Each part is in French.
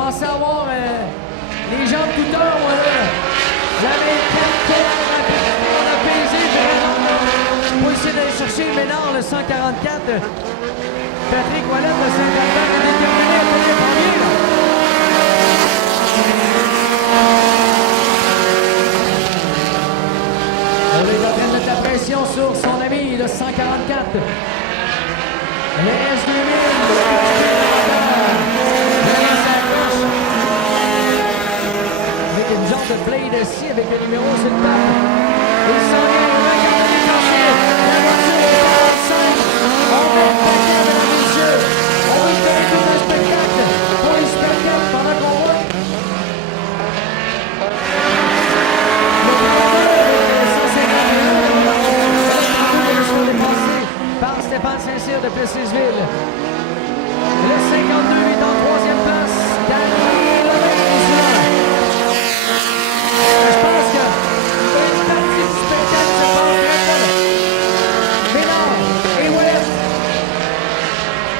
commencez à voir les gens de toute heure, vous avez 4 tours, on a pesé vraiment. Pour essayer d'aller chercher le Ménard, le 144. Patrick Ouellet, le 54, est déterminé à faire les premiers, là. On est en train de mettre la pression sur son ami, le 144. Le S2000, avec une genre de blade ici, avec le numéro sur le table. Il s'en vient, il va garder les planchers. La voiture est à 45. On met le paquet, mesdames et messieurs. On va se donner tout un spectacle pour les Super 4 pendant qu'on voit. Le 32 sont dépassés par Stéphane Saint-Cyr de Plessisville. Le 52 est en 3e place. Danny Levin. Je pense que une partie du spectacle se passe très pas là. Ménard et Ouellet.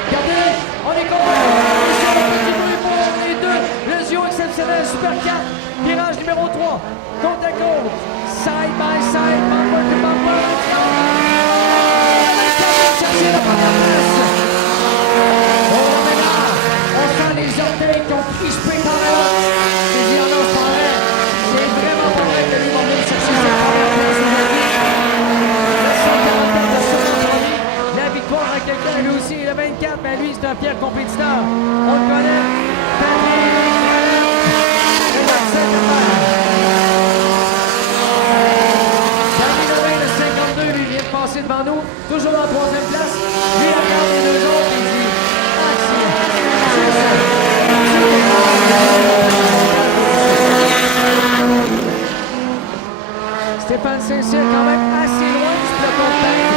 Regardez, on est convaincus. Sur le petit bruit pour les deux. Le Zio exceptionnel Super 4. Virage numéro 3. Côte à côte. Side by side. Bumper to bumper. Chercher la première place. Oh, Ménard. On sent les orteils qui ont crispé quand même. C'est dit, non, c'est pas vrai. C'est vraiment pas vrai que lui va venir chercher cette première place aujourd'hui. Le 144 de Saint-Antoine. La victoire à quelqu'un, lui aussi, le 24. Ben lui, c'est un fier compétiteur. On le connaît. Patrick Ouellet. Et le 54. Danny Levin, le 52, lui vient de passer devant nous. Toujours en 3e place. Lui, il regarde les deux autres et dit Stéphane Saint-Cyr, quand même assez loin du peloton de tête.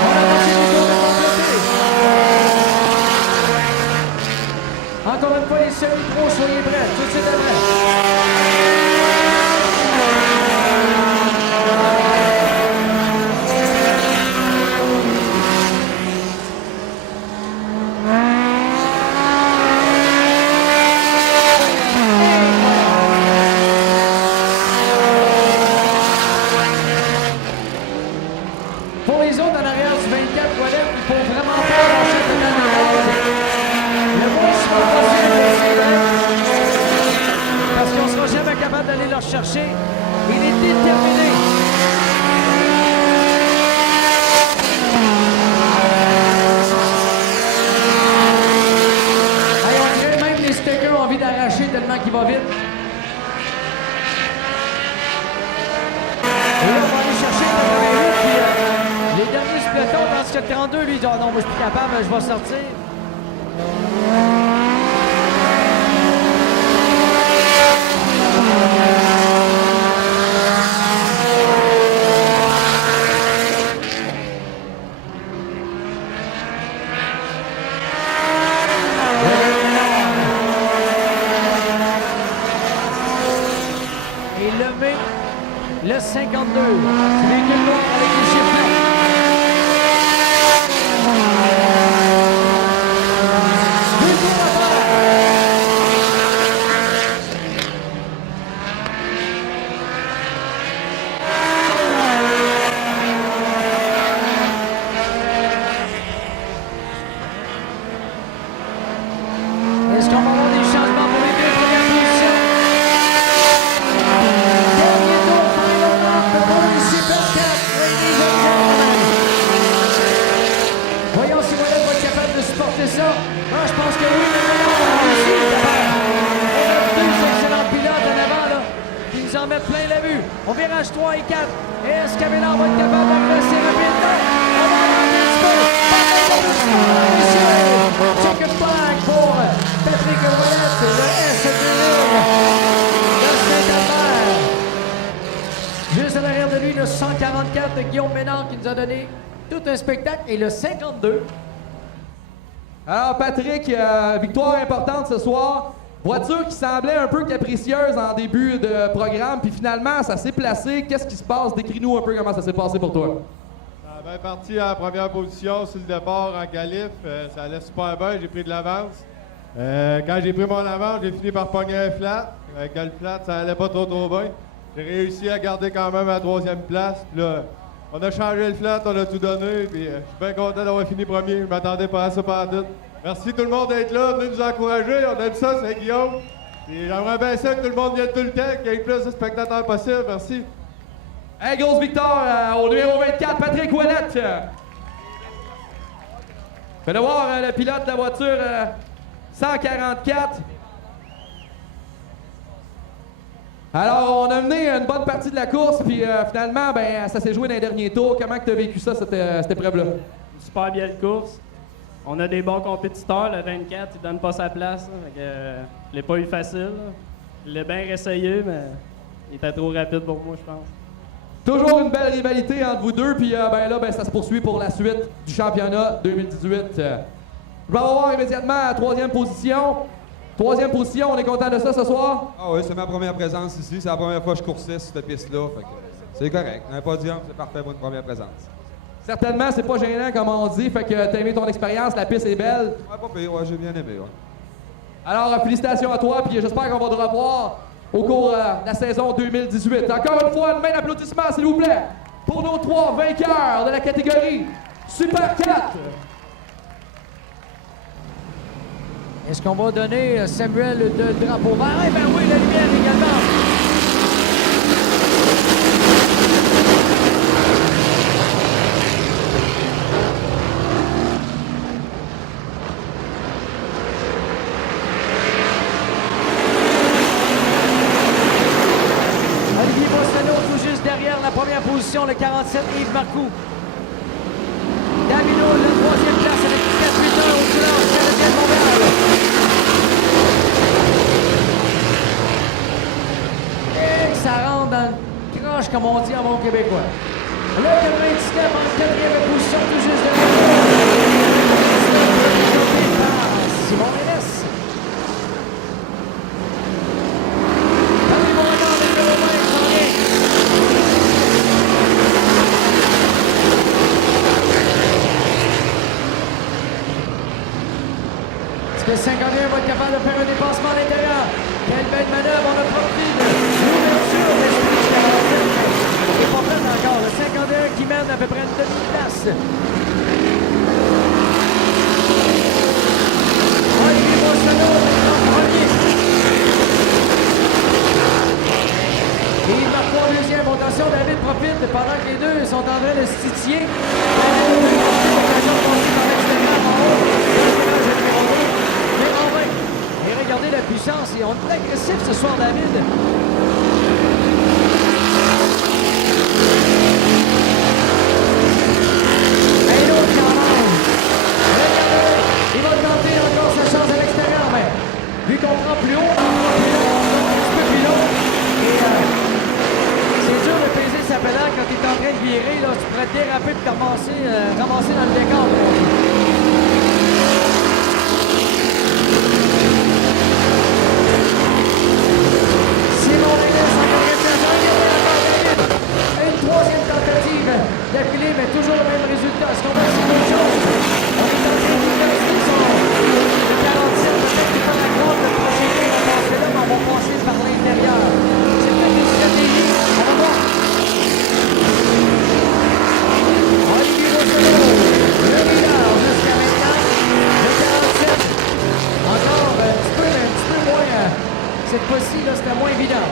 On a passé du tour de complété. Encore une fois, les semi-pros, soyez prêts. Tout de suite après. Pour les autres en arrière du 24, Ouellet, il faut vraiment pas lâcher le temps de base. Le moins souvent possible, parce qu'on ne sera jamais capable d'aller leur chercher. Il est déterminé. Hey, on dirait même les stickers ont envie d'arracher tellement qu'il va vite. Et là, on va aller chercher le 88, puis les derniers du peloton, tandis que le 32, lui, il dit « Ah non, moi, je suis plus capable, je vais sortir. » Et Lemay, le 52. C'est véhicule noir avec les chiffres blancs. Deux tours à faire. Est-ce qu'on va avoir des changements pour les deux premières positions? Dernier tour, final lap pour les Super 4, ladies and gentlemen. Voyons si Ouellet va être capable de supporter ça. Moi, je pense que oui, mais aussi est capable. On a deux excellents pilotes en avant, là, qui nous en mettent plein la vue. On virage 3 et 4. Est-ce que Ménard va être capable d'agresser rapidement? On va aller un petit peu. Check it back pour Patrick Ouellet, le S2000 de Saint-Albert. Juste à l'arrière de lui, le 144 de Guillaume Ménard qui nous a donné tout un spectacle. Et le 52. Alors, Patrick, victoire importante ce soir. Voiture qui semblait un peu capricieuse en début de programme, puis finalement, ça s'est placé. Qu'est-ce qui se passe? Décris-nous un peu comment ça s'est passé pour toi. bien parti en première position sur le départ en qualif. Ça allait super bien, j'ai pris de l'avance. Quand j'ai pris mon avance, j'ai fini par pogner un flat. Avec le flat, ça allait pas trop bien. J'ai réussi à garder quand même la 3e place. Puis là, on a changé le flat, on a tout donné. Puis je suis bien content d'avoir fini premier. Je m'attendais pas à ça tout. Merci tout le monde d'être là, venez nous encourager. On aime ça, c'est Guillaume. Puis j'aimerais bien ça que tout le monde vienne tout le temps, qu'il y ait le plus de spectateurs possible. Merci. Hey, grosse victoire au numéro 24, Patrick Ouellette. Fait de voir le pilote de la voiture 144. Alors, on a mené une bonne partie de la course, puis finalement, ben, ça s'est joué dans les derniers tours. Comment tu as vécu ça, cette épreuve-là? Une super belle course. On a des bons compétiteurs. Le 24, il donne pas sa place. Hein, fait que, je l'ai pas eu facile. Là. Je l'ai bien réessayé, mais il était trop rapide pour moi, je pense. Toujours une belle rivalité entre vous deux, puis ben là, ben, ça se poursuit pour la suite du championnat 2018. Je vais avoir immédiatement la 3e position. 3e position, on est content de ça ce soir? Ah oui, c'est ma première présence ici. C'est la première fois que je coursais sur cette piste-là. C'est correct. Un podium, c'est parfait pour une première présence. Certainement, c'est pas gênant comme on dit, fait que t'as aimé ton expérience, la piste est belle. Ouais, pas pire, ouais, j'ai bien aimé. Ouais. Alors, félicitations à toi, puis j'espère qu'on va te revoir au cours de la saison 2018. Encore une fois, une main d'applaudissement, s'il vous plaît, pour nos 3 vainqueurs de la catégorie Super 4. Est-ce qu'on va donner Samuel le drapeau vert? Eh bien oui, la lumière également. Olivier Boissonneau tout juste derrière la première position, le 47, Yves Marcoux. Damino, la 3e place avec 4 heures au couleurs canadien de Montréal. Et ça rentre dans le croche, comme on dit en bon québécois. Le 99 en 4e position, tout juste derrière. Simon Ménès. Allez, mon regard, le numéro 20 s'en vient. Est-ce que 51 va être capable de faire un dépassement à l'intérieur? Quelle belle manœuvre, on a profité de l'ouverture de l'esprit de 47. Il n'est pas prêt encore. Le 51 qui mène à peu près une demi-place. Olivier Boissonneau en premier. Et il marque en deuxième. Attention, David profite pendant que les deux sont en train de se titiller. L'occasion de passer par l'extérieur en haut. Et regardez la puissance, et on est agressif ce soir, David. Et l'autre qui en mange. Regardez, il va tenter encore sa chance à l'extérieur, mais vu qu'on prend plus haut, on prend plus long, un petit peu plus long. Et c'est dur de peser sa pédale quand tu es en train de virer. Là, tu pourrais déraper et te ramasser dans le décor. Simon Ménès encore une 3e tentative d'affilée, mais toujours le même résultat. Est-ce qu'on va essayer d'autre chose? On est en train de tester le 47. Peut-être qu'il va la croix, le prochain qui va passer là, mais on va passer par l'intérieur. C'est peut-être une stratégie. On va voir. Olivier Boissonneau, le leader jusqu'à maintenant. Le 47. Encore un petit peu moins. Cette fois-ci, là, c'était moins évident.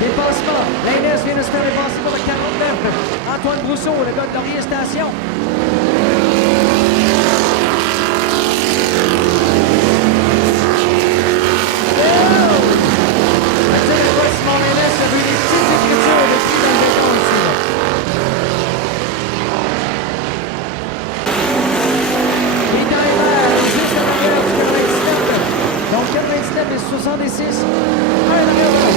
Dépassement. L'Inès vient de se faire dépasser pour le 49. Antoine Brousseau, le gars de Laurier Station. Simon Ménès a vu des petites écritures de qui dans le béton ici. Là. Et Tyler, juste en arrière du 99. Donc 99 et 66. Un en arrière.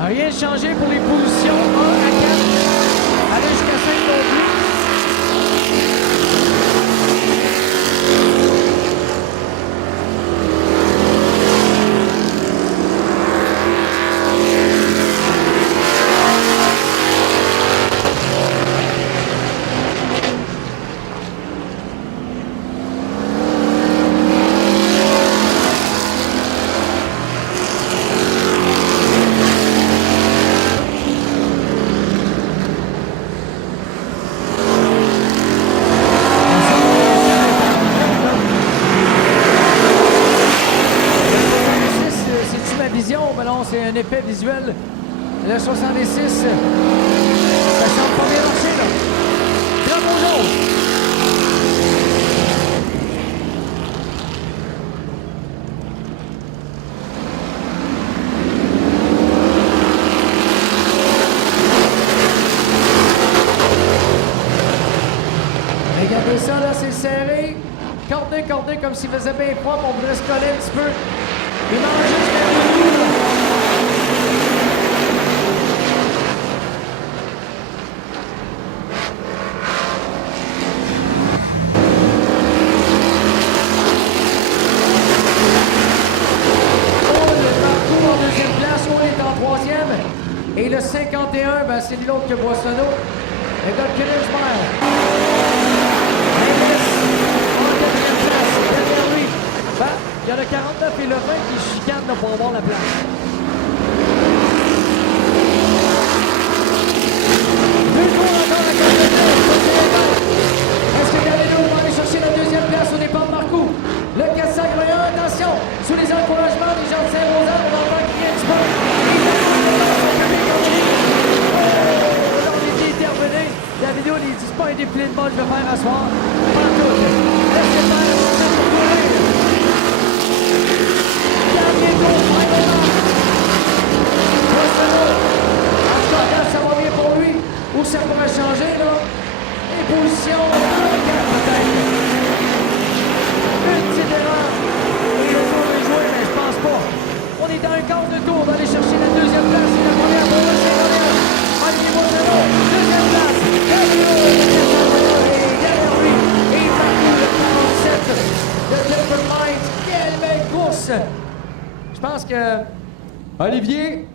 Rien changé pour les positions 1 à 4. Allez jusqu'à 5 non plus. C'est-tu ma vision? Ben non, c'est un effet visuel. Le 66, ça semble pas bien marcher, là. Bravo, Joe! Regardez ça, là, c'est serré. Cordé, comme s'il faisait bien propre. On voudrait se coller un petit peu. Il mange jusqu'à bout, là. Oh, le parcours en deuxième place, on est en troisième. Et le 51, ben, c'est l'autre que Boissonneau. Le gars de Killersmire. En quatrième place, derrière lui. Ben, il y a le 49 et le 20 qui chicanent là, pour avoir la place. Deux tours encore à 49. Est-ce que Galindo va aller chercher la deuxième place au départ de Marcoux? Le 481, attention, sous les encouragements des gens de Saint-Rosa, on va entendre crier un petit peu. On est intervenu. La vidéo, il dit c'est pas un défilé de mode que je vais faire à soir. Pas tout. Laissez faire la prochaine pour courir. Galindo, Saint-Rosa. Boissonneau. En tout cas, ça va bien pour lui. Où ça pourrait changer, là? Les positions, peut-être. Une petite erreur. Et le tour est joué, mais je pense pas. On est dans un quart de tour d'aller chercher la deuxième place. Et la première pour le Saint-Rosa. Olivier Boissonneau, deuxième place. Galindo, et derrière lui. Et Marcoux, le 47 de Clifford Mines. Quelle belle course! Je pense que... Olivier,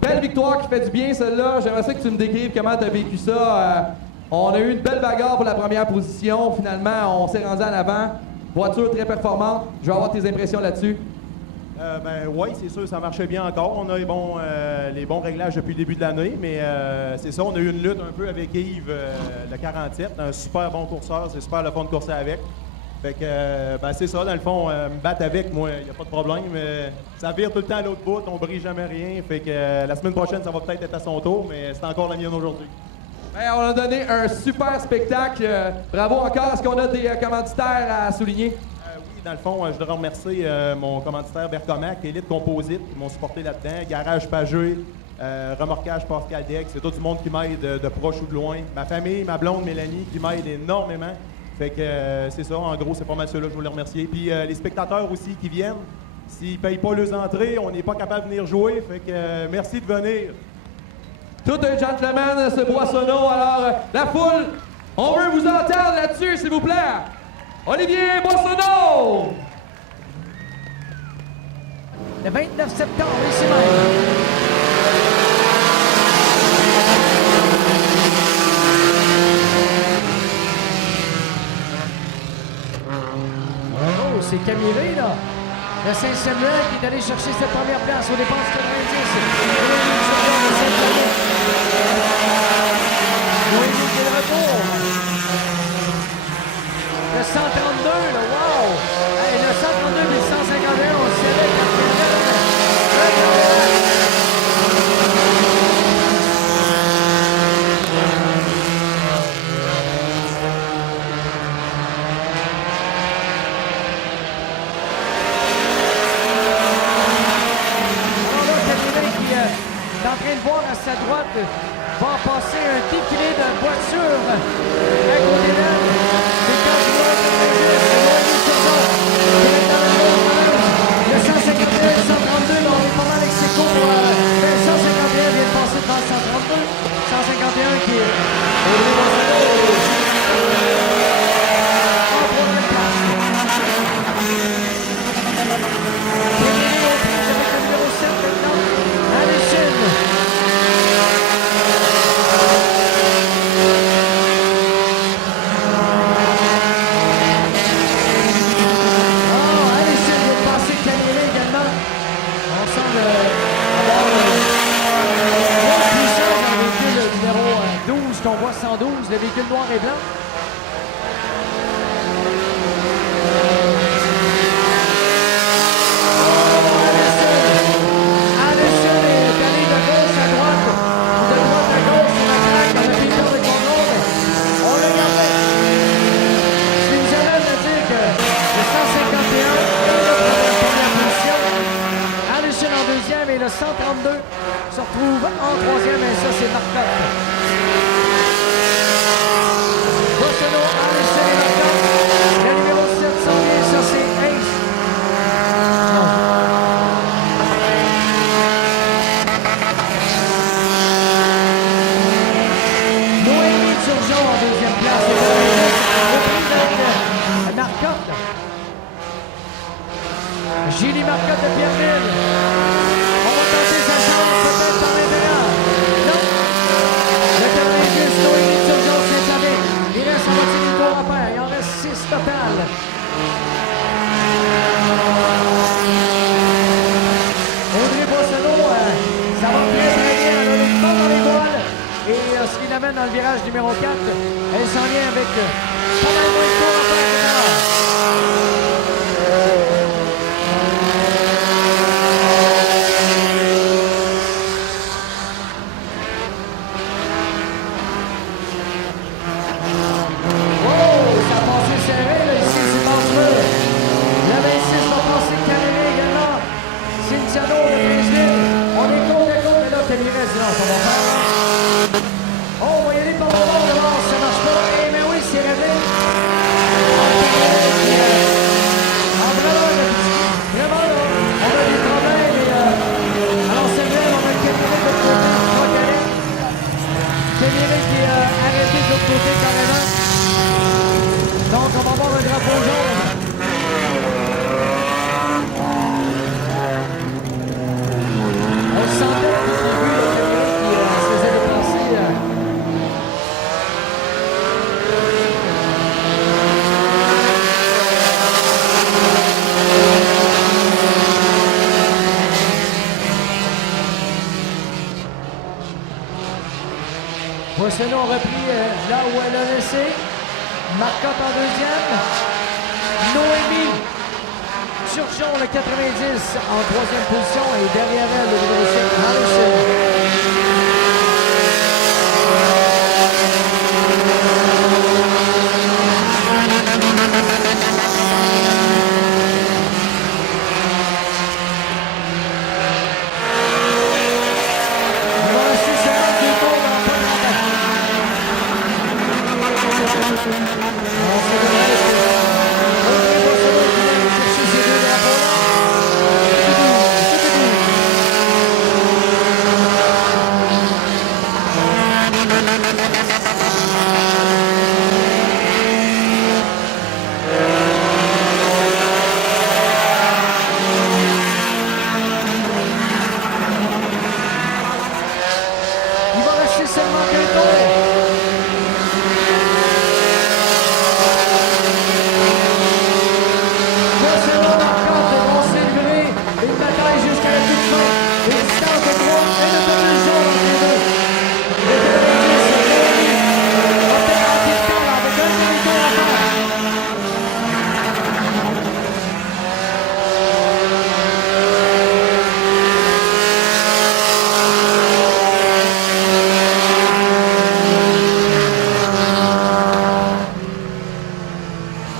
belle victoire qui fait du bien, celle-là. J'aimerais ça que tu me décrives comment tu as vécu ça. On a eu une belle bagarre pour la première position. Finalement, on s'est rendu en avant. Voiture très performante. Je vais avoir tes impressions là-dessus. Ben oui, c'est sûr, ça marchait bien encore. On a les bons réglages depuis le début de l'année, mais c'est ça, on a eu une lutte un peu avec Yves, le 47, un super bon courseur, c'est super le fun de courser avec. Fait que, ben c'est ça, dans le fond, me battre avec, moi, il n'y a pas de problème, mais ça vire tout le temps à l'autre bout, on brille jamais rien. Fait que la semaine prochaine, ça va peut-être être à son tour, mais c'est encore la mienne aujourd'hui. Ben, on a donné un super spectacle. Bravo encore. Est-ce qu'on a des commanditaires à souligner? Oui, dans le fond, je voudrais remercier mon commanditaire Vercomac, Elite Composite, qui m'ont supporté là-dedans, Garage Pageux, Remorquage Pascal Deck, c'est tout du monde qui m'aide de proche ou de loin. Ma famille, ma blonde Mélanie, qui m'aide énormément. Fait que c'est ça, en gros, c'est pas mal ceux-là, je voulais remercier. Puis les spectateurs aussi qui viennent, s'ils payent pas leurs entrées, on n'est pas capable de venir jouer. Fait que merci de venir. Tout un gentleman, ce Boissonneau. Alors, la foule, on veut vous entendre là-dessus, s'il vous plaît. Olivier Boissonneau! Le 29 septembre, ici même. Oh, c'est Camillé, là. Le Saint-Samuel qui est allé chercher cette première place au départ du 90. Le 132, là, wow! Hey, le 132 et le 151, on se savait en train de voir à sa droite, va passer un défilé de voitures à côté d'elle. C'est quand je vois le 151, le 132, on est pas mal avec ses cours. Le 151, le véhicule noir et blanc. Anderson est allé de gauche à droite, ou de droite à gauche sur la traque dans le piton de contrôle. On l'a gardé. Ce qui nous amène à dire que le 151 est là pour la première position. Anderson en deuxième et le 132 se retrouve en troisième et ça c'est Marcotte. Boissonneau, Anderson et Marcotte. Le numéro 7 s'en vient, ça c'est Ace. Noémie Turgeon en deuxième place. Reprise avec Marcotte. Julie Marcotte de Pierreville. On va tenter sa chance peut-être par l'intérieur. Non. Le 90, Noémie Turgeon s'est savé. Il reste en moitié du tour à faire. Il en reste 6 total. Audrey Boissonneau, ça va très très bien. Elle a les mains dans les voiles. Et ce qui l'amène dans le virage numéro 4, elle s'en vient avec pas mal moins de tours à faire tout à l'heure. Ça a passé serré, là, ici, c'est dangereux. Le 26 va passer Canadien également. Cinciano de Brésil. On est côte à côte, mais là, Calirez, non, ça va faire. Oh, on va y aller par le bord d'abord, ça marche pas. Eh, mais oui, c'est réglé. Vraiment, là, on a des problèmes. Et, alors, c'est vrai, on a Calirez de l'autre côté, pas Calais. Calirez qui est arrêté de l'autre côté, carrément. Donc, on va avoir un drapeau jaune. On se sentait depuis le début, le Calirez qui se faisait déplacer. Boissonneau a repris là où elle a laissé. Marcotte en deuxième. Noémie Turgeon, le 90, en troisième position. Et derrière elle, le numéro 7, Anderson. Il va rester 52 tours dans le premier attaque. Alors, c'est le reste. Audrey Boissonneau qui va aller chercher ces deux drapeaux-là. Il va rester seulement qu'un tour. Boissonneau, Marcotte vont s'élever. Une bataille jusqu'à la toute fin. Une distance de 3 et de 2 jours entre les deux. Le 90 va faire un petit tour avec un demi-tour à faire.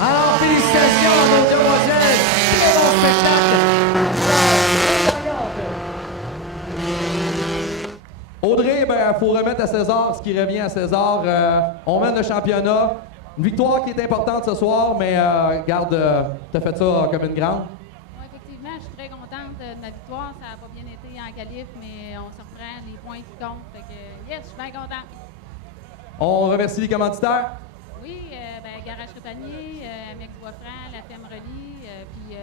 Alors, félicitations à nos demoiselles. Très bon spectacle. Audrey, ben, faut remettre à César ce qui revient à César. On mène le championnat. Une victoire qui est importante ce soir, mais garde, t'as fait ça comme une grande. Oui, effectivement, je suis très contente de ma victoire. Ça n'a pas bien été en qualif, mais on se reprend les points qui comptent. Fait que, yes, je suis bien contente. On remercie les commanditaires. Oui, Garage Trépanier, Mex Boisfranc, la Femme Relie, puis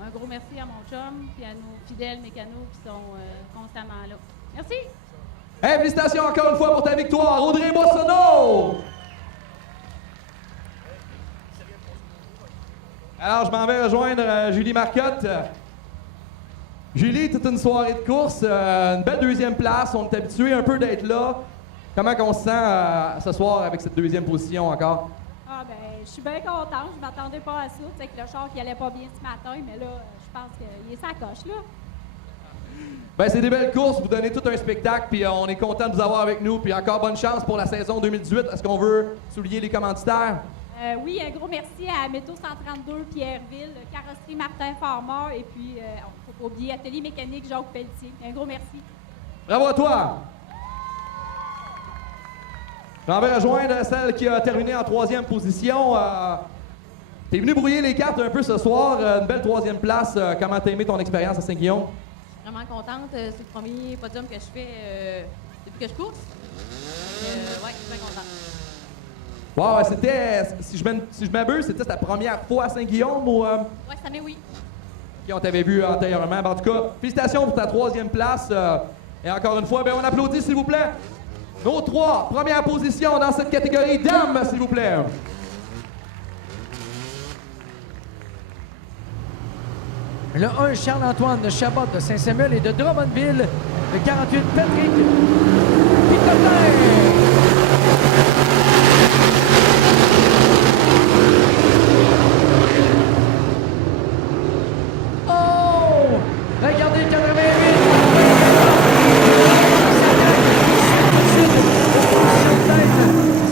un gros merci à mon chum, puis à nos fidèles mécanos qui sont constamment là. Merci! Hey, félicitations encore une fois pour ta victoire, Audrey Boissonneau! Alors, je m'en vais rejoindre Julie Marcotte. Julie, toute une soirée de course, une belle deuxième place. On est habitué un peu d'être là. Comment on se sent ce soir avec cette deuxième position encore? Ah ben, je suis bien contente. Je m'attendais pas à ça. C'est que le char qui allait pas bien ce matin, mais là, je pense qu'il est sa coche, là. Ben, c'est des belles courses, vous donnez tout un spectacle, puis on est content de vous avoir avec nous, puis encore bonne chance pour la saison 2018. Est-ce qu'on veut souligner les commanditaires? Oui, un gros merci à Métaux 132 Pierreville, Carrosserie Martin Farmer, et puis, faut pas oublier, Atelier Mécanique Jacques Pelletier. Un gros merci. Bravo à toi! J'en vais rejoindre celle qui a terminé en 3e position. T'es venu brouiller les cartes un peu ce soir, une belle 3e place. Comment t'as aimé ton expérience à Saint-Guillaume? Vraiment contente. C'est le premier podium que je fais depuis que je course. Ouais, je suis bien contente. Wow, c'était, si je m'abuse, c'était ta première fois à Saint-Guillaume ou... Ouais, cette année, oui. Qui on t'avait vu antérieurement. Ben, en tout cas, félicitations pour ta 3e place. Et encore une fois, ben, on applaudit, s'il vous plaît. Nos 3 premières positions dans cette catégorie dames, s'il vous plaît. Le 1, Charles-Antoine de Chabot de Saint-Samuel et de Drummondville. Le 48, Patrick Picotin. Oh! Regardez le 88.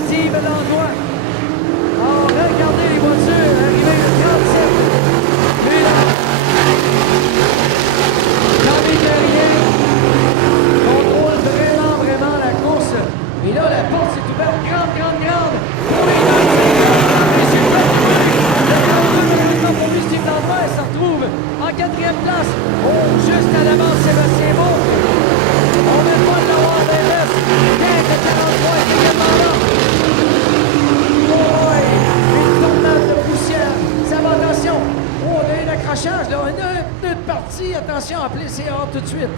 Steve Landois. Oh, regardez les voitures arrivées le 37. Lui, là. Jean-Louis Terrien contrôle vraiment la course. Et là, la porte s'est ouverte grande. Pour les deux, et c'est le 42 pour lui, Steve Landois, il se retrouve en 4e place. Oh, juste à l'avance, Sébastien Beau. On ne veut pas l'avoir des restes. Bien que 43 est également là. Oh, ouais. Une tornade de poussière. Ça va, attention. Oh, on a eu l'accrochage, là. Une partie. Attention, appelez CA tout de suite.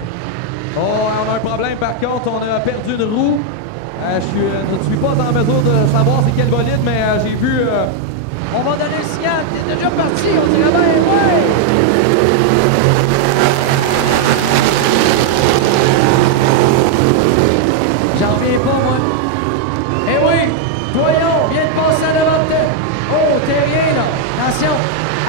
Oh, on a un problème par contre, on a perdu une roue. Je ne suis pas en mesure de savoir c'est quel bolide, mais j'ai vu... On va donner le signal. T'es déjà parti, on dirait bien. Ouais! J'en reviens pas, moi. Eh oui, Doyon vient de passer en avant de tête. Oh, Terrien, là. Attention.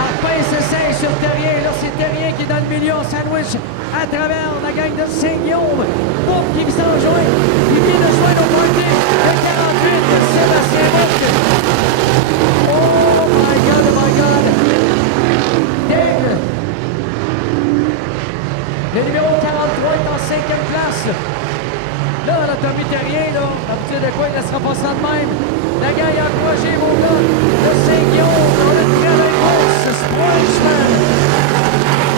Arpin s'essaye sur Terrien. Là, c'est Terrien qui est dans le milieu en sandwich à travers la gang de Saint-Guillaume. Bourg qui s'en joint. Il vient de joindre au party. Le 48 de Sébastien Bouc. Oh my God, oh my God. Dave. Le numéro 43 est en 5e place. Là, on a Tommy Terrien, là. D'habitude, de quoi il laissera pas ça de même. La gang a encouragé vos gars. Le Saint-Guillaume, on a une très belle course. Sprachman.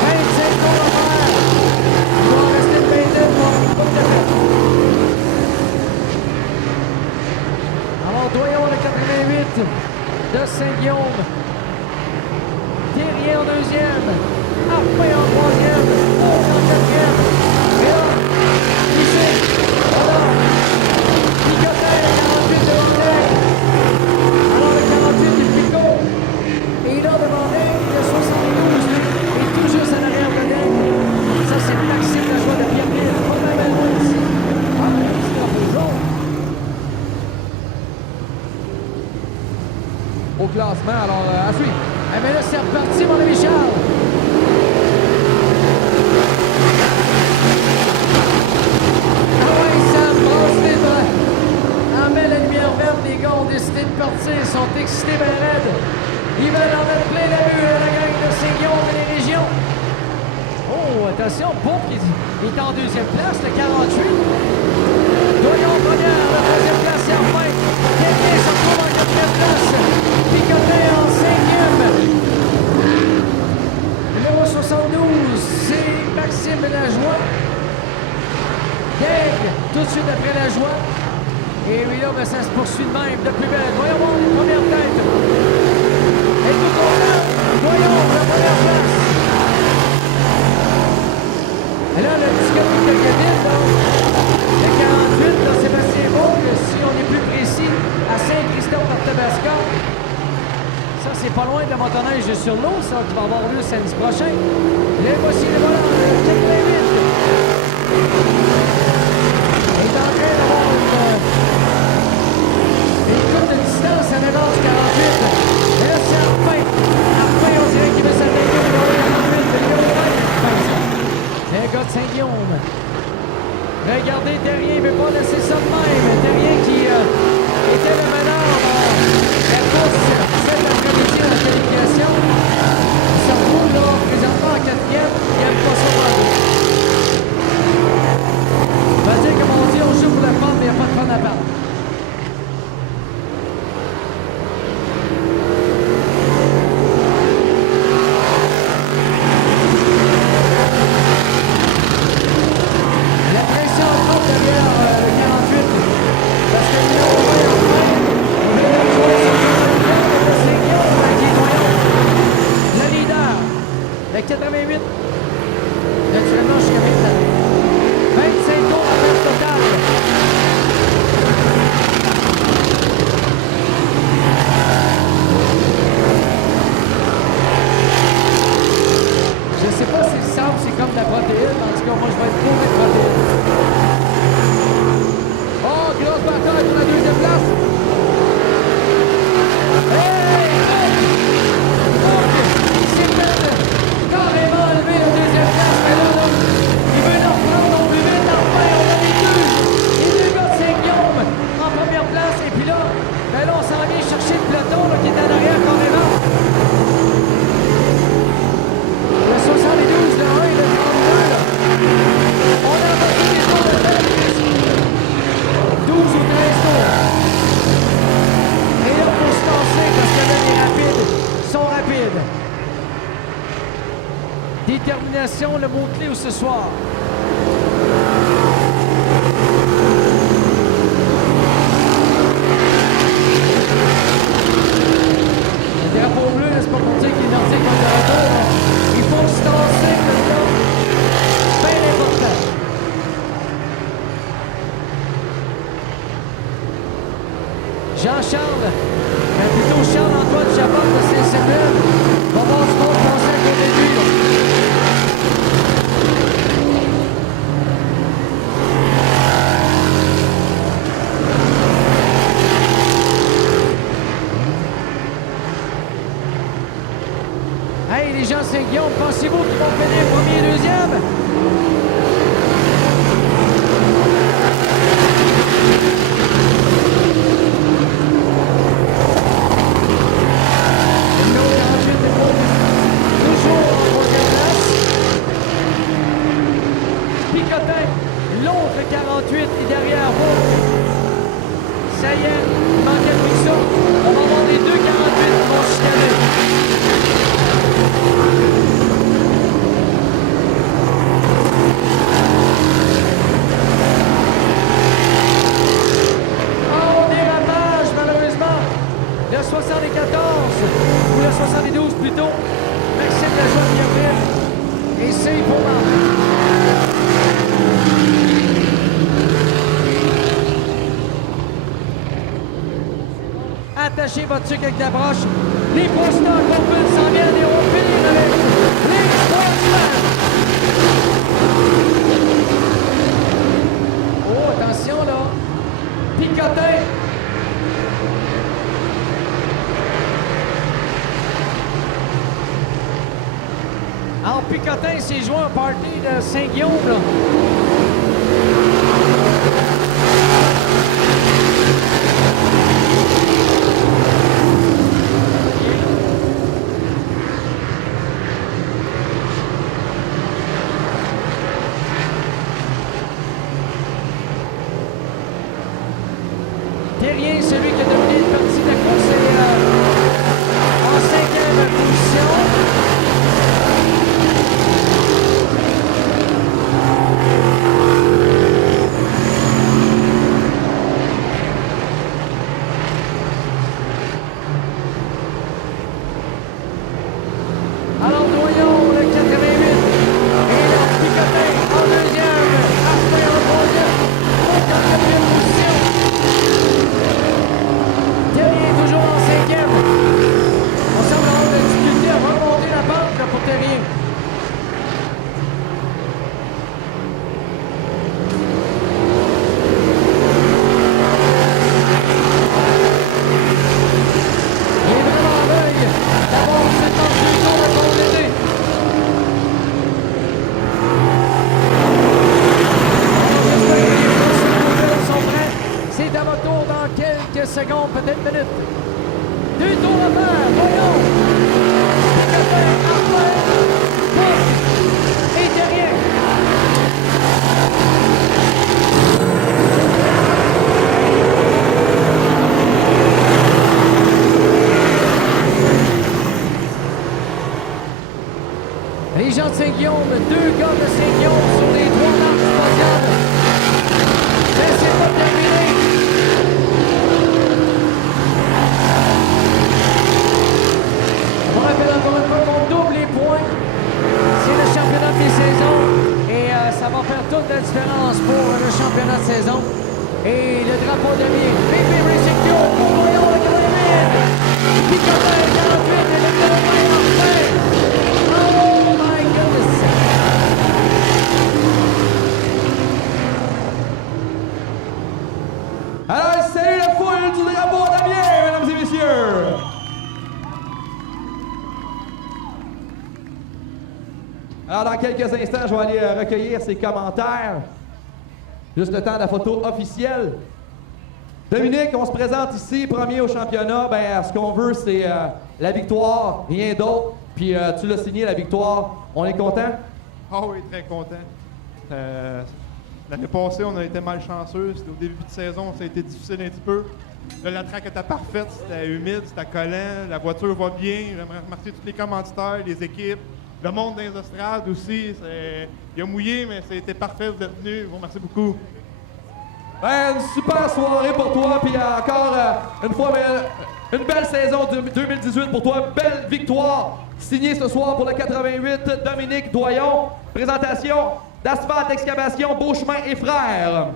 25 tours à faire. Il va en rester une vingtaine pour une coupe de fête. Alors, Doyon, le 88 de Saint-Guillaume. Terrien en 2e. Arpin en 3e. Bourg en 4e. Et là, ici, voilà. Picotin, le 48 de Vendée. Alors, le 48 du Picot. Et là, de Vendée, le 72, lui, est tout juste en arrière de Daigle. Ça, c'est Maxime Lajoie de Pierreville. Pas mal loin ici. Ah, c'est un peu jaune. Au classement, alors à suivre. Ah, mais là, c'est reparti, mon ami Charles. Ah ouais, ça brasse les bras. En met la lumière verte, les gars ont décidé de partir. Ils sont excités ben raides. Ils veulent en mettre plein la vue à la gang de Saint-Guillaume et les régions. Oh, attention, Bourg qui est en 2e place, le 48. Doyon première, la 3e place, c'est enfin. Quelqu'un se retrouve en 4e place. Picotin en 5e. Numéro 72, c'est Maxime Lajoie. Daigle, tout de suite après Lajoie. Et oui, là, ben, ça se poursuit de même, de plus belle. Voyons voir les premières têtes. Et tout content. Voyons la première place. Et là, le petit gars de Guédine, là, le 48, là, Sébastien Beau, si on est plus précis, à Saint-Christophe-Arthabasca. Ça, c'est pas loin de la motoneige sur l'eau, ça, qui va avoir lieu samedi prochain. Les voici les volants, le 88. Est en train d'avoir une Regardez, Terrien ne veut pas laisser ça de même. Terrien qui était le meneur dans la course cet après-midi en qualification. Il se retrouve là, présentement en quatrième. Il n'aime pas ça pour lui. On va dire, comme on dit, on joue pour la femme, mais il n'y a pas de fun à part. La pression monte derrière le 48. Parce que le numéro 20 en train, on vient de jouer sur le c'est Guillaume qui est noyau. Le leader, le 88. Naturellement, jusqu'à maintenant. 25 tours à faire total. Je sais pas si le sable c'est comme de la protéine. En tout cas, moi je vais être pour la protéine. Oh, grosse bataille pour la deuxième place. Hey! Donc, il s'est fait carrément enlever la deuxième place. Mais là, il veut leur prendre non plus vite. Enfin, on a les deux gars de Saint-Guillaume en première place. Et puis là, ben là on s'en vient chercher le peloton là, qui est en arrière carrément. Le 72, le 1 et le 32, là. On a battu les tours de tête. 12 ou 13 tours. Et là, faut se tasser parce que là, les rapides sont rapides. Détermination, le mot-clé ce soir. Le drapeau bleu, c'est pas pour dire qu'il est nordique contre le retour. Il faut se tasser le temps. C'est bien important. Jean-Charles, plutôt Charles-Antoine Chabot de Saint-Séville, va voir ce qu'on pensait qu'au début. Hey, les gens de Saint-Guillaume, pensez-vous qu'ils vont finir premier et deuxième? Le numéro 48 est toujours en troisième place. Picotin, l'autre 48 est derrière vous. Ça y est, il manquait plus que ça. On va avoir les deux 48 qui vont chicaner. Oh, dérapage, malheureusement. Le 74, ou le 72 plutôt. Maxime Lajoie-Pierreville. Et c'est pour moi. Attachez votre sucre avec la broche. Les posters qu'on s'en viennent et on va finir avec les Sportsmen. Oh, attention là. Picotin. Alors, Picotin s'est joué un party de Saint-Guillaume là. Terrien, celui qui a dominé une partie de la course, est en 5e position. Alors, voyons le 88 et le Picotin en 2e, Martin en 3e, en 4e position. minutes. 2 tours à faire, voyons. Picapin, Arpin, Bourque et Terrien. Les gens de Saint-Guillaume, 2 gars de Saint-Guillaume sur les 3 marches du podium. Mais c'est pas terminé. On rappelle encore une fois qu'on double les points. C'est le championnat des saisons et ça va faire toute la différence pour le championnat de saison. Et le drapeau de mire, BP Racing Fuel pour Voyons le Carabine. Picapin 48 et le Carabin en fin. Oh my goodness! Alors, salut la foule du drapeau d'Amiens, mesdames et messieurs! Alors, dans quelques instants, je vais aller recueillir ces commentaires. Juste le temps de la photo officielle. Dominique, on se présente ici, premier au championnat. Ben, ce qu'on veut, c'est la victoire, rien d'autre. Puis tu l'as signé, la victoire. On est content? Ah oui, très content. L'année passée, on a été malchanceux. C'était au début de saison, ça a été difficile un petit peu. Là, la track était parfaite, c'était humide, c'était collant, la voiture va bien. J'aimerais remercier tous les commanditaires, les équipes, le monde des estrades aussi. Il a mouillé, mais c'était parfait, vous êtes venus. Je vous remercie beaucoup. Ben, une super soirée pour toi, puis encore une fois, une belle saison 2018 pour toi. Belle victoire signée ce soir pour le 88, Dominique Doyon. Présentation d'Asphalte Excavation, Beauchemin et Frères.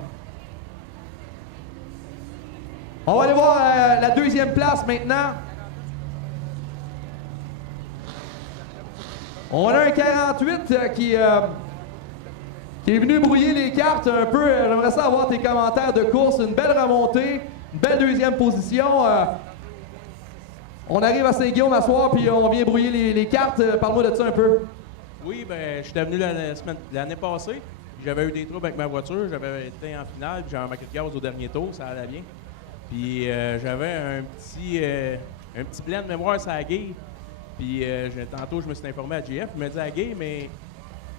On va aller voir la deuxième place maintenant. On a un 48 qui est venu brouiller les cartes un peu. J'aimerais ça avoir tes commentaires de course. Une belle remontée, une belle deuxième position. On arrive à Saint-Guillaume à soir, puis on vient brouiller les cartes. Parle-moi de ça un peu. Oui, ben, j'étais venu l'année passée. J'avais eu des troubles avec ma voiture. J'avais été en finale, puis j'avais manqué de gaz au dernier tour. Ça allait bien. Puis j'avais un petit plan de mémoire sur la guille. Puis tantôt, je me suis informé à JF. Il m'a dit à la guille, mais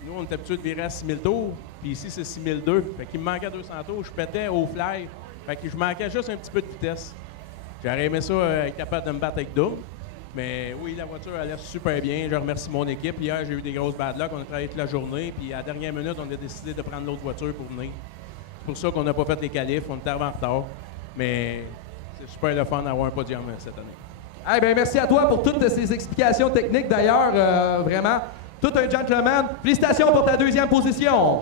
nous, on est habitué de virer à 6000 tours. Puis ici, c'est 6002. Fait qu'il me manquait 200 tours. Je pétais au fly. Fait que je manquais juste un petit peu de vitesse. J'aurais aimé ça être capable de me battre avec double. Mais oui, la voiture allait super bien. Je remercie mon équipe. Hier, j'ai eu des grosses bad luck. On a travaillé toute la journée. Puis à la dernière minute, on a décidé de prendre l'autre voiture pour venir. C'est pour ça qu'on n'a pas fait les qualifs. On était en retard. Mais c'est super le fun d'avoir un podium cette année. Eh bien, merci à toi pour toutes ces explications techniques d'ailleurs. Vraiment, tout un gentleman. Félicitations pour ta deuxième position.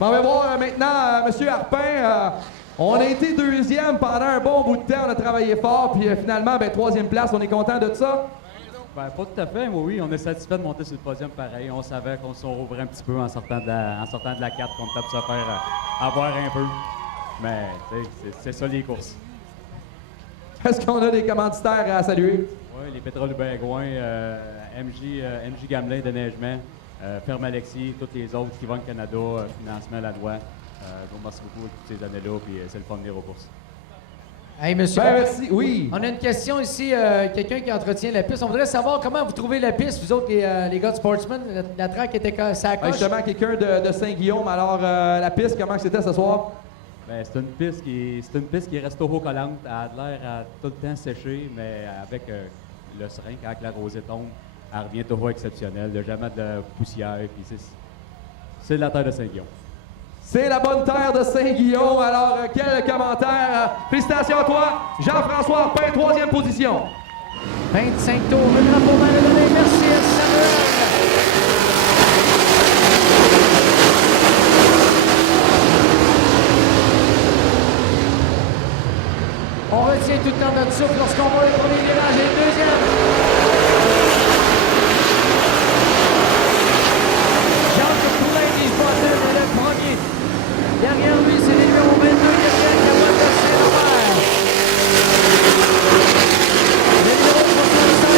On va voir maintenant M. Arpin. On a été deuxième pendant un bon bout de temps. On a travaillé fort. Puis finalement, ben, troisième place. On est content de ça? Ben, pas tout à fait, mais oui, on est satisfait de monter sur le podium pareil. On savait qu'on se rouvrait un petit peu en sortant de la 4, qu'on peut se faire avoir un peu. Mais c'est ça les courses. Est-ce qu'on a des commanditaires à saluer? Oui, les Pétroles Bergouin, MJ Gamelin de Neigement, Ferme Alexis, tous les autres, Yvonne Canada, Financement La Loi. Je vous remercie beaucoup toutes ces années-là, puis c'est le fun de venir aux courses. Hey, monsieur. Ben, merci, oui. On a une question ici, quelqu'un qui entretient la piste. On voudrait savoir comment vous trouvez la piste, vous autres, les gars de Sportsman. La track était ça Ben, justement, quelqu'un de Saint-Guillaume. Alors, la piste, comment c'était ce soir? Ben, c'est une piste qui reste au collante. Elle a l'air à tout le temps sécher, mais avec le serein, quand la rosée tombe, elle revient toujours exceptionnelle. Il n'y a jamais de poussière. Puis c'est la terre de Saint-Guillaume. C'est la bonne terre de Saint-Guillaume. Alors, quel commentaire. Félicitations à toi, Jean-François Arpin, troisième position. 25 tours, le drapeau mal donné. Merci à Samuel. On retient tout le temps notre souffle lorsqu'on voit le premier virage et le deuxième. Jacques Poulain qui se battait est le premier. Derrière lui, c'est les numéros 22 Gabriel Capote de Saint-Lambert. Le numéro 65,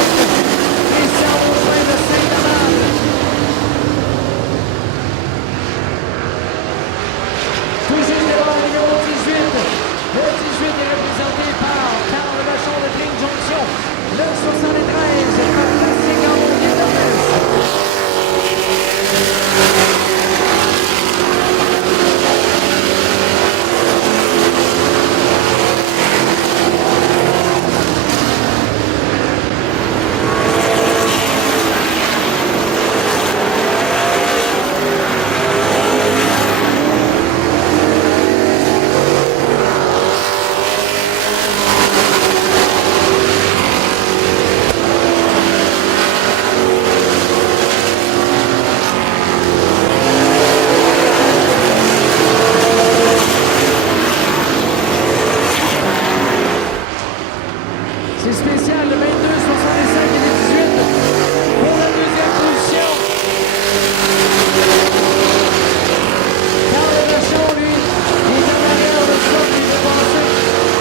Christian Beauchemin de Saint-Amand. Le 73, Martin Ségaro, qui est de C'est spécial, le 22, 65 et le 18 pour la deuxième position. Carl Lachon, lui, il est en arrière de ça, il est passé.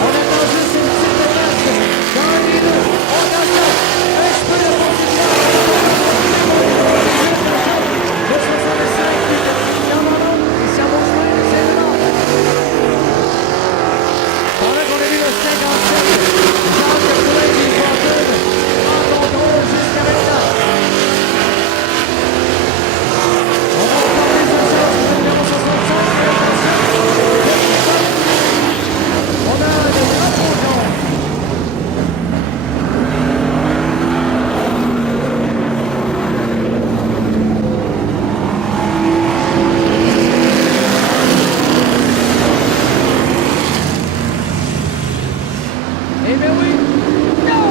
On attend juste une petite menace dans les deux. On attend un petit peu de position. Le 65, il y en a un, il s'en va au chemin, c'est le nord. Pendant qu'on a vu le 57, Jacques Poulin qui est en contrôle jusqu'à maintenant. On va reparler de ça, c'est le numéro 65, mais attention, on a le drapeau jaune. Eh bien oui, non!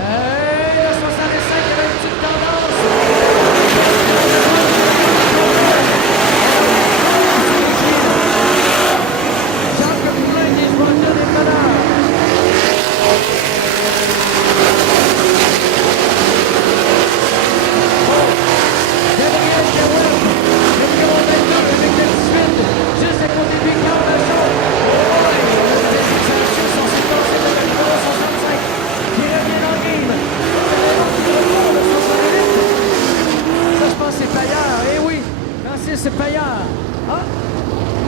Hey, le 65, il y avait une petite tendance. Jacques Poulin qui est champion des meneurs. Gabriel Carouette, le numéro 22 avec le 18, juste à côté de lui, Carl Lachon. Oh, les sanctions sont séquencées avec le numéro 65 qui revient en game. Le 68. Ça, je pense que c'est Payard. Eh oui, Francis Payard. Ah,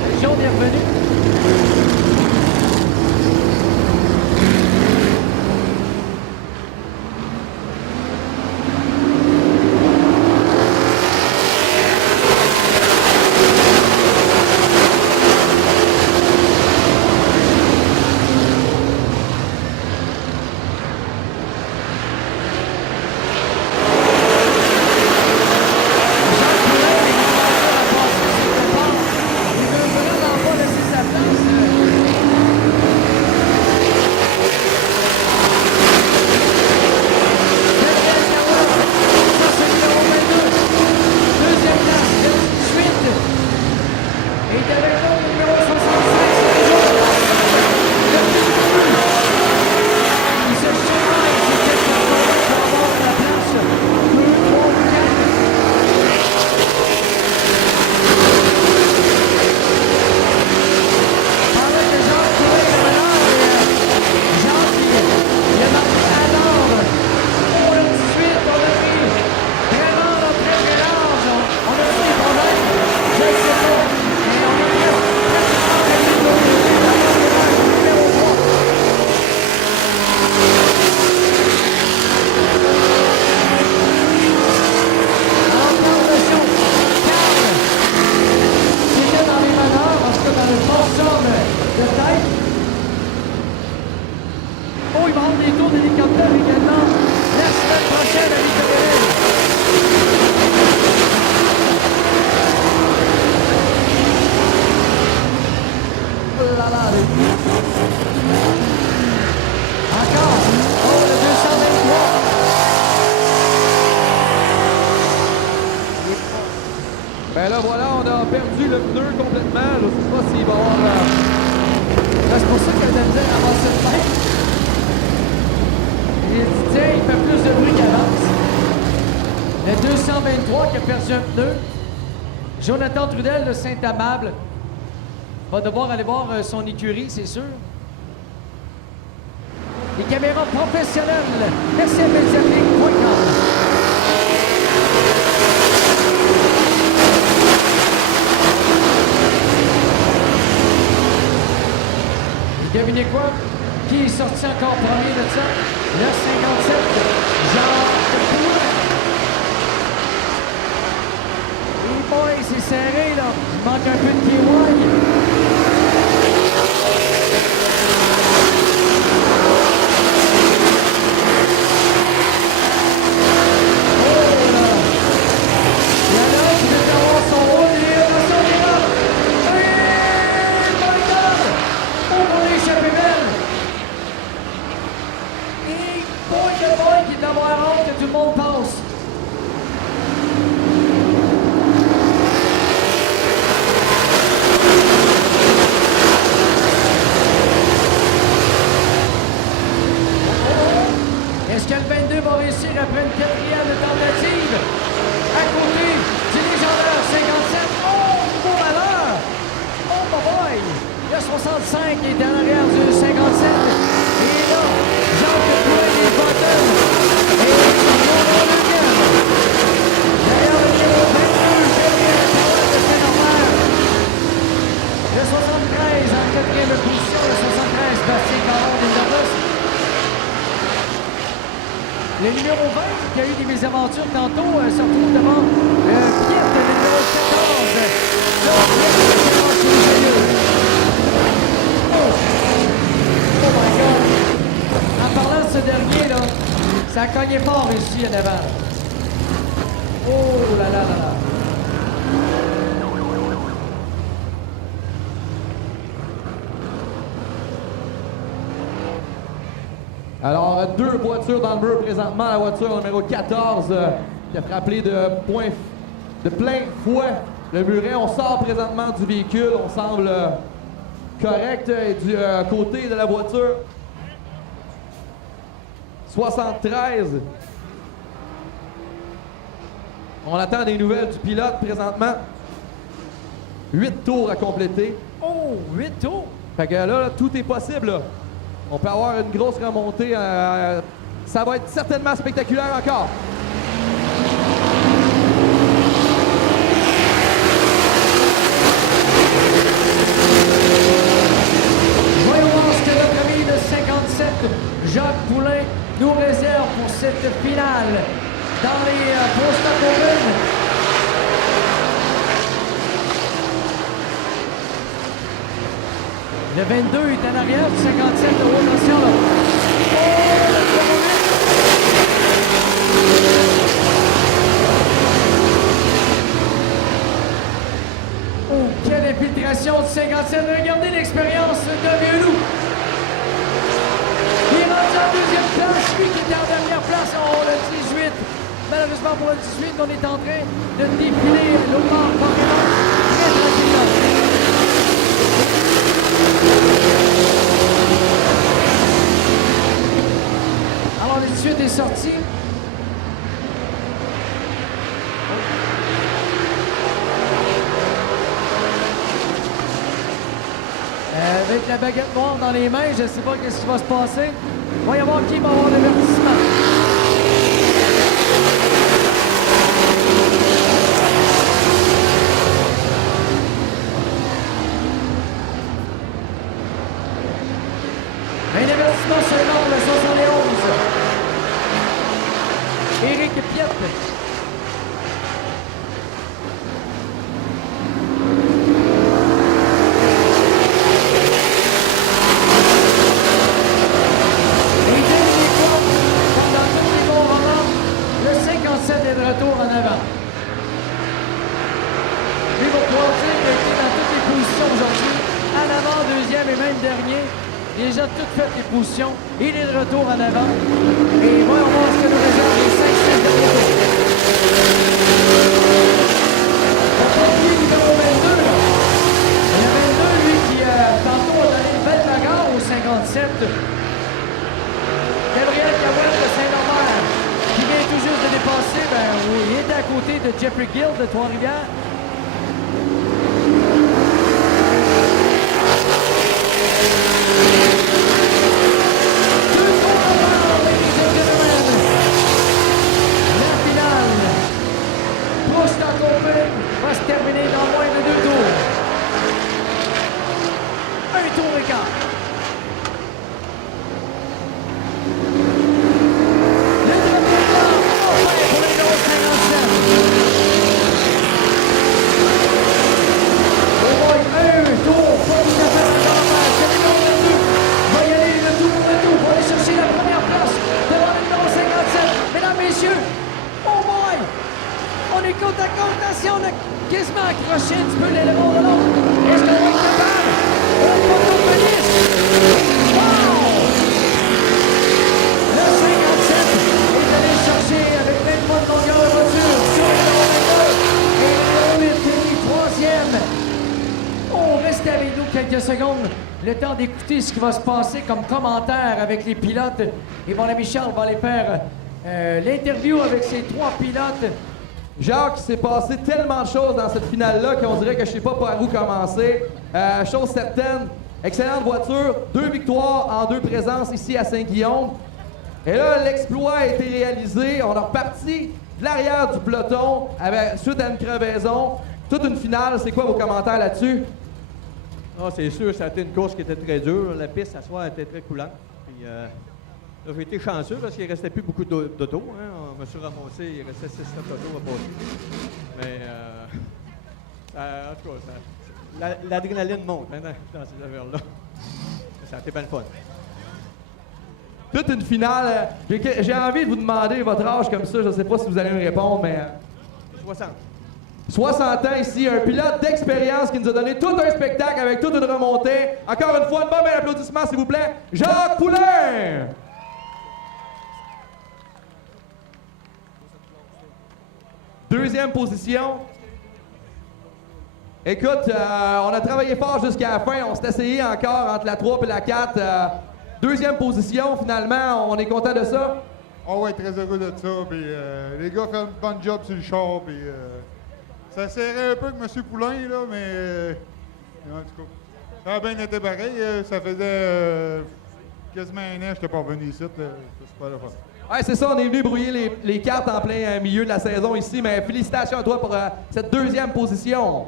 le jaune est revenu. Ben là, voilà, on a perdu le pneu complètement. Je sais pas s'il va y avoir... C'est pour ça qu'il a de la misère à avancer le tête. Il dit, tiens, il fait plus de bruit qu'avance. Le 223 qui a perdu un pneu. Jonathan Trudel de Saint-Amable va devoir aller voir son écurie, c'est sûr. Les caméras professionnelles, SMSFlic.com. Devinez quoi? Qui est sorti encore premier de ça? Le 57, Jean Poulet. Et boy, c'est serré, là. Il manque un peu de KY. Tout le monde passe. Est-ce que le 22 va réussir après une quatrième tentative? À côté du légendaire 57. Oh, beau malheur! Oh, my boy! Le 65 est en arrière du 57. Et là, Jacques Poulet des Fontaines. Et on le deuxième. Derrière le numéro 22, Gabriel Perrin de Saint-Norbert. Le 73 en quatrième position. Le 73, Bastien Caron des Nordos. Le numéro 20, qui a eu des mésaventures tantôt, se retrouve devant Piet, le numéro 14. Là, oh my God! En parlant de ce dernier, là, ça a cogné fort ici en avant. Oh là là là là! Alors, deux voitures dans le mur présentement. La voiture numéro 14 qui a frappé de plein fouet le muret. On sort présentement du véhicule. On semble correct du côté de la voiture. 73. On attend des nouvelles du pilote présentement. 8 tours à compléter. Oh, 8 tours! Fait que là, tout est possible. Là. On peut avoir une grosse remontée. Ça va être certainement spectaculaire encore. Voyons voir ce que notre ami de 57, Jacques Poulain, nous réserve pour cette finale dans les Posta Open. Le 22 est en arrière du 57. Oh, attention là. Oh, quelle infiltration du 57. Regardez l'expérience de Vieux-Loup. Il est rendu en deuxième place. Lui qui était en dernière place. Oh, le 18. Malheureusement pour le 18, on est en train de défiler l'autre carrément très tranquillement. Alors, le 18 est sorti. Avec la baguette noire dans les mains, je ne sais pas ce qui va se passer. Il va y avoir qui va avoir l'avertissement. Un avertissement seulement, le 71. Éric Piet. Déjà toutes faites les positions. Il est de retour en avant. Et voyons voir ce que nous réserve les 5-6 derniers tours. Le premier numéro 22, là. Il y a 22, lui, qui tantôt a donné une belle bagarre au 57. Gabriel Cavouette de Saint-Norbert, qui vient tout juste de dépasser, il est à côté de Jeffrey Gill de Trois-Rivières. Va se terminer dans moins de 2 tours. Un tour et quart. quasiment accroché un petit peu l'aileron de l'autre. Est-ce qu'on va être capable? Un photo de police. Wow! Le 57 est allé chercher avec 20 points de longueur de voiture sur le numéro 22. Et le numéro 8 finit troisième. On reste avec nous quelques secondes. Le temps d'écouter ce qui va se passer comme commentaire avec les pilotes. Et mon ami Charles va aller faire l'interview avec ces 3 pilotes. Jacques, il s'est passé tellement de choses dans cette finale-là qu'on dirait que je sais pas par où commencer. Chose certaine, excellente voiture, 2 victoires en 2 présences ici à Saint-Guillaume. Et là, l'exploit a été réalisé. On a reparti de l'arrière du peloton suite à une crevaison. Toute une finale, c'est quoi vos commentaires là-dessus? Ah, c'est sûr, ça a été une course qui était très dure. La piste, à soir, était très coulante. Puis, là, j'ai été chanceux parce qu'il ne restait plus beaucoup d'autos. Hein. On me suis ramassé, il restait 6-7 autos à passer. Mais, en tout cas, l'adrénaline monte hein, dans ces affaires-là. Ça a été bien le fun. Toute une finale. J'ai envie de vous demander votre âge comme ça. Je ne sais pas si vous allez me répondre, mais... 60. 60 ans ici, un pilote d'expérience qui nous a donné tout un spectacle avec toute une remontée. Encore une fois, un bon applaudissement, s'il vous plaît. Jacques Poulain! Deuxième position. Écoute, on a travaillé fort jusqu'à la fin. On s'est essayé encore entre la 3 et la 4. Deuxième position, finalement. On est content de ça? On va être très heureux de ça. Puis, les gars font un bon job sur le char. Puis, ça serrait un peu avec M. Poulain, là, mais en tout cas, ça a bien été pareil. Ça faisait quasiment un an que je n'étais pas revenu ici. C'est super le fun. Ouais, c'est ça, on est venu brouiller les cartes en plein milieu de la saison ici, mais félicitations à toi pour cette deuxième position.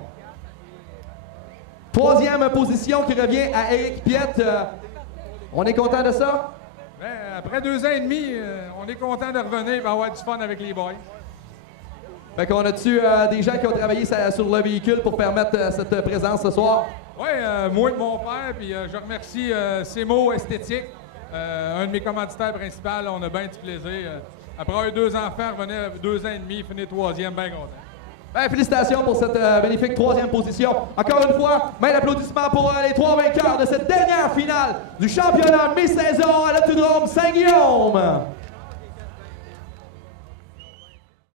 Troisième position qui revient à Éric Piette. On est content de ça? Ben, après 2 ans et demi, on est content de revenir et avoir du fun avec les boys. Fait qu'on a-tu des gens qui ont travaillé sur le véhicule pour permettre cette présence ce soir? Oui, moi et mon père, puis je remercie Cemo Esthétique, un de mes commanditaires principaux. On a bien du plaisir. Après avoir eu 2 enfants, revenir 2 ans et demi, finir 3e, bien content. Ben, félicitations pour cette magnifique 3e position. Encore une fois, main d'applaudissement pour les 3 vainqueurs de cette dernière finale du championnat mi-saison à l'Autodrome Saint-Guillaume.